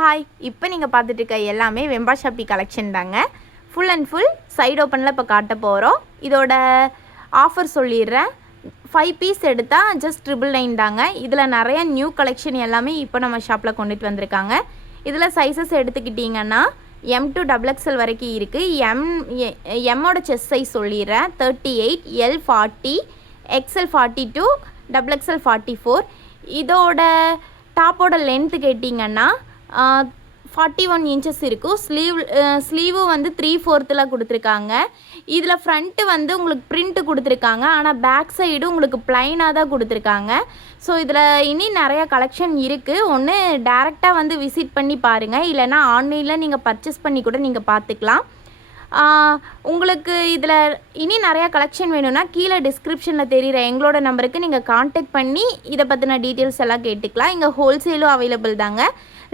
Hi, இப்போ நீங்கள் பார்த்துட்டு இருக்க எல்லாமே வெம்பா ஷாப்பி கலெக்ஷன் தாங்க. ஃபுல் அண்ட் ஃபுல் சைடு ஓப்பனில் இப்போ காட்ட போகிறோம். இதோட ஆஃபர் சொல்லிடுறேன். 5 பீஸ் எடுத்தால் ஜஸ்ட் 999 தாங்க. இதில் நிறைய நியூ கலெக்ஷன் எல்லாமே இப்போ நம்ம ஷாப்பில் கொண்டுட்டு வந்திருக்காங்க. இதில் சைஸஸ் எடுத்துக்கிட்டிங்கன்னா M to XXL வரைக்கும் இருக்குது. எம்மோட செஸ்ட் சைஸ் சொல்லிடுறேன் 38, L 40, XL 42, XXL 44. இதோட டாப்போட லென்த்து கேட்டிங்கன்னா 41 இன்ச்சஸ் இருக்கும். ஸ்லீவு வந்து 3/4 கொடுத்துருக்காங்க. இதில் ஃப்ரண்ட்டு வந்து உங்களுக்கு பிரிண்ட்டு கொடுத்துருக்காங்க. ஆனால் பேக் சைடு உங்களுக்கு ப்ளைனாக தான் கொடுத்துருக்காங்க. ஸோ இதில் இனி நிறையா கலெக்ஷன் இருக்குது. ஒன்று டேரெக்டாக வந்து விசிட் பண்ணி பாருங்கள், இல்லைனா ஆன்லைனில் நீங்கள் பர்ச்சேஸ் பண்ணி கூட நீங்கள் பார்த்துக்கலாம். உங்களுக்கு இதில் இனி நிறையா கலெக்ஷன் வேணும்னா கீழே டிஸ்கிரிப்ஷனில் தெரிகிற எங்களோட நம்பருக்கு நீங்கள் காண்டாக்ட் பண்ணி இதை பற்றின டீட்டெயில்ஸ் எல்லாம் கேட்டுக்கலாம். இங்கே ஹோல்சேலும் அவைலபிள் தாங்க.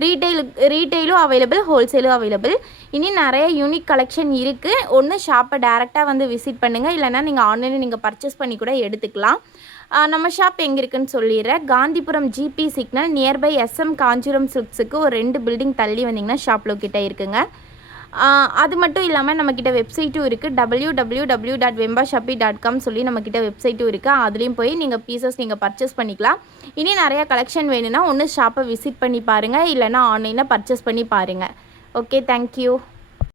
ரீட்டெயிலும் அவைலபிள், ஹோல்சேலும் அவைலபிள். இனி நிறைய யூனிக் கலெக்ஷன் இருக்குது. ஒன்று ஷாப்பை டேரெக்டாக வந்து விசிட் பண்ணுங்கள், இல்லைனா நீங்கள் ஆன்லைனில் நீங்கள் பர்ச்சேஸ் பண்ணி கூட எடுத்துக்கலாம். நம்ம ஷாப் எங்கே இருக்குதுன்னு சொல்லிடுறேன். Gandhipuram GP signal nearby SM Kanchipuram சில்க்ஸுக்கு ஒரு 2 பில்டிங் தள்ளி வந்தீங்கன்னா ஷாப் லொக்கேட் இருக்குங்க. அது மட்டும் இல்லாமல் நம்மக்கிட்ட வெப்சைட்டும் இருக்குது. www.vembashoppi.com சொல்லி நம்மக்கிட்ட வெப்சைட்டும் இருக்குது. அதுலேயும் போய் நீங்கள் பீசஸ் நீங்கள் பர்ச்சேஸ் பண்ணிக்கலாம். இனி நிறையா கலெக்ஷன் வேணும்னா ஒன்று ஷாப்பை விசிட் பண்ணி பாருங்கள், இல்லைனா ஆன்லைனில் பர்ச்சேஸ் பண்ணி பாருங்கள். Okay, thank you.